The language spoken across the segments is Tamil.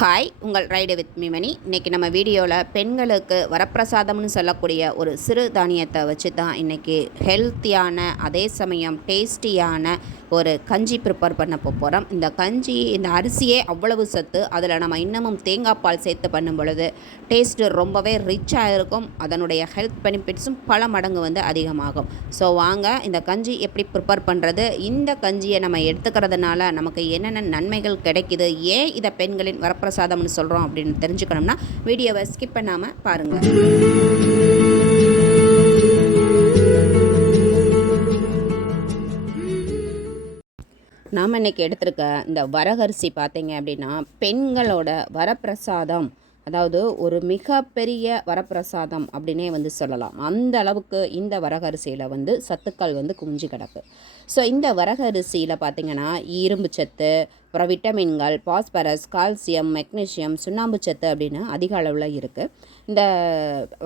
ஹாய், உங்கள் ரைடு வித் மிமணி. இன்றைக்கி நம்ம வீடியோவில் பெண்களுக்கு வரப்பிரசாதம்னு சொல்லக்கூடிய ஒரு சிறு தானியத்தை வச்சு தான் இன்றைக்கி ஹெல்த்தியான அதே சமயம் டேஸ்டியான ஒரு கஞ்சி ப்ரிப்பேர் பண்ண போகிறோம். இந்த கஞ்சி, இந்த அரிசியே அவ்வளவு சத்து. அதில் நம்ம இன்னமும் தேங்காய் பால் சேர்த்து பண்ணும் பொழுது டேஸ்ட்டு ரொம்பவே ரிச்சாக இருக்கும். அதனுடைய ஹெல்த் பெனிஃபிட்ஸும் பல மடங்கு அதிகமாகும். ஸோ வாங்க இந்த கஞ்சி எப்படி ப்ரிப்பேர் பண்ணுறது, இந்த கஞ்சியை நம்ம எடுத்துக்கிறதுனால நமக்கு என்னென்ன நன்மைகள் கிடைக்குது, ஏன் இதை பெண்களின் வரப்பிரசாதம்னு சொல்கிறோம் அப்படின்னு தெரிஞ்சுக்கணும்னா வீடியோவை ஸ்கிப் பண்ணாமல் பாருங்கள். நாம் இன்றைக்கி எடுத்திருக்க இந்த வரகரிசி பார்த்தீங்க அப்படின்னா பெண்களோட வரப்பிரசாதம், அதாவது ஒரு மிகப்பெரிய வரப்பிரசாதம் அப்படின்னே சொல்லலாம். அந்த அளவுக்கு இந்த வரகரிசியில் சத்துக்கள் குமிஞ்சு கிடக்கு. ஸோ இந்த வரகரிசியில் பார்த்திங்கன்னா இரும்பு சத்து, அப்புறம் விட்டமின்கள், பாஸ்பரஸ், கால்சியம், மெக்னீஷியம், சுண்ணாம்பு சத்து அப்படின்னு அதிக அளவில் இருக்குது. இந்த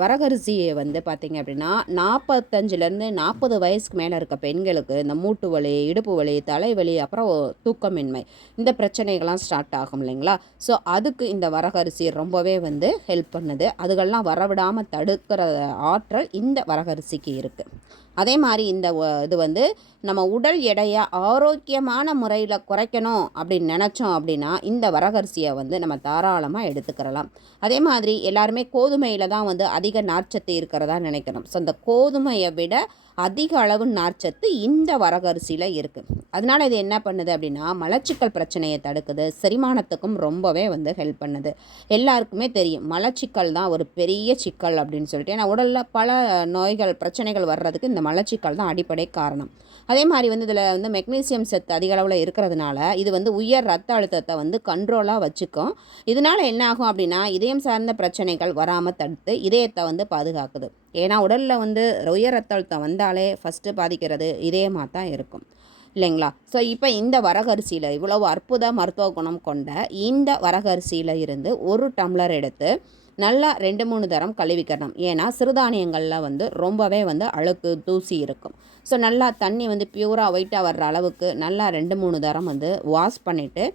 வரகரிசியை பார்த்திங்க அப்படின்னா 45லேருந்து 40 வயசுக்கு மேலே இருக்க பெண்களுக்கு இந்த மூட்டு வலி, இடுப்பு வலி, தலைவலி, அப்புறம் தூக்கமின்மை, இந்த பிரச்சனைகள்லாம் ஸ்டார்ட் ஆகும் இல்லைங்களா. ஸோ அதுக்கு இந்த வரகரிசி ரொம்பவே ஹெல்ப் பண்ணுது. அதுகள்லாம் வரவிடாமல் தடுக்கிற ஆற்றல் இந்த வரகரிசிக்கு இருக்குது. அதே மாதிரி இந்த இது நம்ம உடல் எடையை ஆரோக்கியமான முறையில் குறைக்கணும் அப்படின்னு நினச்சோம் அப்படின்னா இந்த வரகரிசியை நம்ம தாராளமாக எடுத்துக்கிறலாம். அதே மாதிரி எல்லாருமே கோதுமையில் தான் அதிக நார்ச்சத்து இருக்கிறதா நினைக்கணும். ஸோ அந்த கோதுமையை விட அதிக அளவு நார்ச்சத்து இந்த வரகரிசியில் இருக்குது. அதனால் இது என்ன பண்ணுது அப்படின்னா மலச்சிக்கல் பிரச்சனையை தடுக்குது, செரிமானத்துக்கும் ரொம்பவே ஹெல்ப் பண்ணுது. எல்லாருக்குமே தெரியும் மலச்சிக்கல் தான் ஒரு பெரிய சிக்கல் அப்படின்னு சொல்லிட்டு. ஏன்னா உடலில் பல நோய்கள், பிரச்சனைகள் வர்றதுக்கு இந்த மலச்சிக்கல் தான் அடிப்படை காரணம். அதே மாதிரி இதில் மெக்னீசியம் சத்து அதிக அளவில் இருக்கிறதுனால இது உயர் ரத்த அழுத்தத்தை கண்ட்ரோலாக வச்சுக்கும். இதனால் என்ன ஆகும் அப்படின்னா இதயம் சார்ந்த பிரச்சனைகள் வராமல் தடுத்து இதயத்தை பாதுகாக்குது. ஏன்னா உடலில் உயர் ரத்த அழுத்தம் வந்தாலே ஃபஸ்ட்டு பாதிக்கிறது இதயமாக தான் இருக்கும் இல்லைங்களா. ஸோ இப்போ இந்த வரகரிசியில் இவ்வளவு அற்புத மருத்துவ குணம் கொண்ட இந்த வரகரிசியில் இருந்து ஒரு டம்ளர் எடுத்து நல்லா 2-3 தரம் கழுவிக்கணும். ஏன்னா சிறுதானியங்களில் ரொம்பவே அழுக்கு, தூசி இருக்கும். ஸோ நல்லா தண்ணி பியூராக ஒயிட்டாக வர்ற அளவுக்கு நல்லா 2-3 தரம் வாஷ் பண்ணிவிட்டு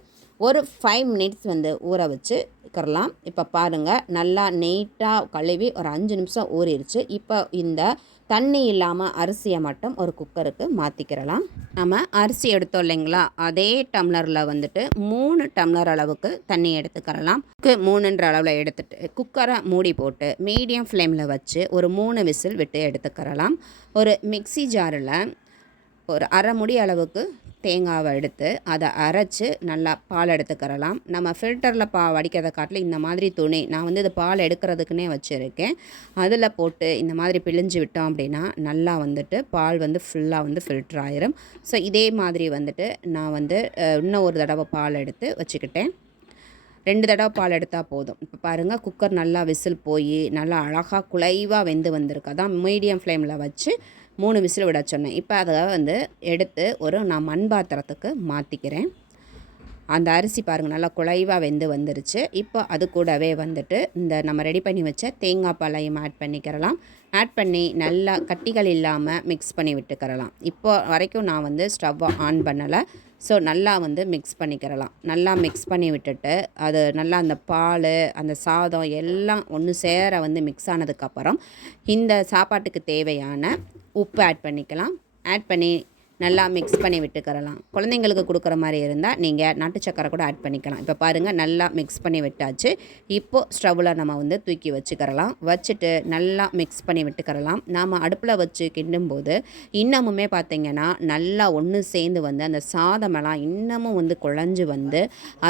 ஒரு 5 மினிட்ஸ் ஊற வச்சுக்கிறலாம். இப்போ பாருங்கள், நல்லா நீட்டாக கழுவி ஒரு 5 நிமிஷம் ஊறிடுச்சு. இப்போ இந்த தண்ணி இல்லாமல் அரிசியை மட்டும் ஒரு குக்கருக்கு மாற்றிக்கிறலாம். நம்ம அரிசி எடுத்தோம் இல்லைங்களா, அதே டம்ளரில் 3 டம்ளர் அளவுக்கு தண்ணி எடுத்துக்கிறலாம். 3ன்ற அளவில் எடுத்துகிட்டு குக்கரை மூடி போட்டு மீடியம் ஃப்ளேமில் வச்சு ஒரு 3 விசில் விட்டு எடுத்துக்கிறலாம். ஒரு மிக்ஸி ஜாரில் ஒரு அரை முடி அளவுக்கு தேங்காவை எடுத்து அதை அரைச்சி நல்லா பால் எடுத்துக்கிறலாம். நம்ம ஃபில்டரில் வடிக்கிறதை காட்டில் இந்த மாதிரி துணி, நான் இது பால் எடுக்கிறதுக்குன்னே வச்சுருக்கேன், அதில் போட்டு இந்த மாதிரி பிழிஞ்சு விட்டோம் அப்படின்னா நல்லா பால் ஃபுல்லாக ஃபில்டர் ஆயிரும். ஸோ இதே மாதிரி நான் இன்னும் ஒரு தடவை பால் எடுத்து வச்சுக்கிட்டேன். 2 தடவை பால் எடுத்தால் போதும். இப்போ பாருங்கள், குக்கர் நல்லா விசில் போய் நல்லா அழகாக குலைவாக வெந்து வந்திருக்கு. அதான் மீடியம் ஃப்ளேமில் வச்சு 3 விசில் விட சொன்னேன். இப்போ அதை எடுத்து நான் மண் பாத்திரத்துக்கு மாற்றிக்கிறேன். அந்த அரிசி பாருங்கள் நல்லா குலைவாக வெந்து வந்துருச்சு. இப்போ அது கூடவே இந்த நம்ம ரெடி பண்ணி வச்ச தேங்காய் பாலையும் ஆட் பண்ணிக்கிறலாம். ஆட் பண்ணி நல்லா கட்டிகள் இல்லாமல் மிக்ஸ் பண்ணி விட்டுக்கிறலாம். இப்போ வரைக்கும் நான் ஸ்டவ்வை ஆன் பண்ணலை. ஸோ நல்லா மிக்ஸ் பண்ணிக்கிறலாம். நல்லா மிக்ஸ் பண்ணி விட்டுட்டு அது நல்லா அந்த பால், அந்த சாதம் எல்லாம் ஒன்று சேர மிக்ஸ் ஆனதுக்கப்புறம் இந்த சாப்பாட்டுக்கு தேவையான உப்பு ஆட் பண்ணிக்கலாம். ஆட் பண்ணி நல்லா மிக்ஸ் பண்ணி விட்டுக்கிறலாம். குழந்தைங்களுக்கு கொடுக்குற மாதிரி இருந்தால் நீங்கள் நாட்டு சக்கரை கூட ஆட் பண்ணிக்கலாம். இப்போ பாருங்கள், நல்லா மிக்ஸ் பண்ணி விட்டாச்சு. இப்போது ஸ்டவ்வில் நம்ம தூக்கி வச்சுக்கிறலாம். வச்சுட்டு நல்லா மிக்ஸ் பண்ணி விட்டுக்கிறலாம். நாம் அடுப்பில் வச்சு கிண்டும்போது இன்னமுமே பார்த்திங்கன்னா நல்லா ஒன்று சேர்ந்து அந்த சாதமெல்லாம் இன்னமும் குழஞ்சு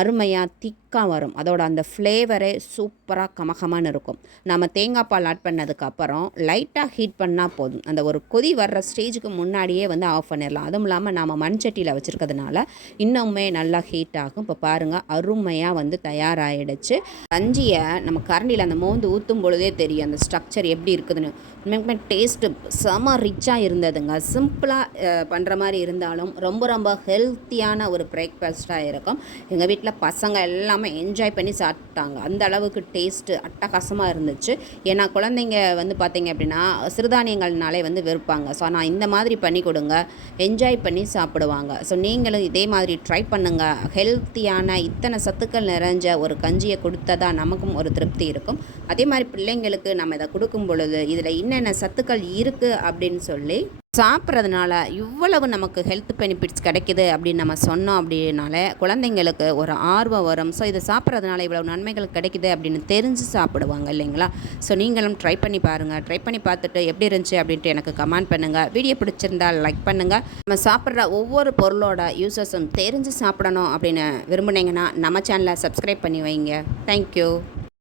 அருமையாக திக்காக வரும். அதோட அந்த ஃப்ளேவரே சூப்பராக கமகமானு இருக்கும். நம்ம தேங்காய் பால் ஆட் பண்ணதுக்கப்புறம் லைட்டாக ஹீட் பண்ணால் போதும். அந்த ஒரு கொதி வர்ற ஸ்டேஜுக்கு முன்னாடியே ஆஃப் பண்ணிடலாம். அதுவும் இல்லாமல் நாம் மண் சட்டியில் வச்சுருக்கிறதுனால இன்னுமே நல்லா ஹீட் ஆகும். இப்போ பாருங்கள், அருமையாக தயாராகிடுச்சு. கஞ்சியை நம்ம கரண்டியில் அந்த மோந்து ஊற்றும் பொழுதே தெரியும் அந்த ஸ்ட்ரக்சர் எப்படி இருக்குதுன்னு. உண்மைக்குமே டேஸ்ட்டு செம ரிச்சாக இருந்ததுங்க. சிம்பிளாக பண்ணுற மாதிரி இருந்தாலும் ரொம்ப ரொம்ப ஹெல்த்தியான ஒரு பிரேக்ஃபாஸ்ட்டாக இருக்கும். எங்கள் வீட்டில் பசங்க எல்லாம் விடாமல் என்ஜாய் பண்ணி சாப்பிட்டாங்க. அந்த அளவுக்கு டேஸ்ட்டு அட்டகாசமாக இருந்துச்சு. ஏன்னா குழந்தைங்க வந்து பார்த்திங்க அப்படின்னா சிறுதானியங்கள்னாலே வந்து வெறுப்பாங்க. ஸோ நான் இந்த மாதிரி பண்ணி கொடுங்க, என்ஜாய் பண்ணி சாப்பிடுவாங்க. ஸோ நீங்களும் இதே மாதிரி ட்ரை பண்ணுங்கள். ஹெல்த்தியான இத்தனை சத்துக்கள் நிறைஞ்ச ஒரு கஞ்சியை கொடுத்தா தான் நமக்கும் ஒரு திருப்தி இருக்கும். அதே மாதிரி பிள்ளைங்களுக்கு நம்ம இதை கொடுக்கும் பொழுது இதில் என்னென்ன சத்துக்கள் இருக்குது அப்படின்னு சொல்லி சாப்பிட்றதுனால இவ்வளவு நமக்கு ஹெல்த் பெனிஃபிட்ஸ் கிடைக்குது அப்படின்னு நம்ம சொன்னோம் அப்படின்னால குழந்தைங்களுக்கு ஒரு ஆர்வம் வரும். ஸோ இதை சாப்பிட்றதுனால இவ்வளவு நன்மைகள் கிடைக்குது அப்படின்னு தெரிஞ்சு சாப்பிடுவாங்க இல்லைங்களா? ஸோ நீங்களும் ட்ரை பண்ணி பாருங்கள். ட்ரை பண்ணி பார்த்துட்டு எப்படி இருந்துச்சு அப்படின்ட்டு எனக்கு கமெண்ட் பண்ணுங்கள். வீடியோ பிடிச்சிருந்தால் லைக் பண்ணுங்கள். நம்ம சாப்பிட்ற ஒவ்வொரு பொருளோட யூசஸும் தெரிஞ்சு சாப்பிடணும் அப்படின்னு விரும்புனீங்கன்னா நம்ம சேனலை சப்ஸ்கிரைப் பண்ணி வைங்க. தேங்க்யூ.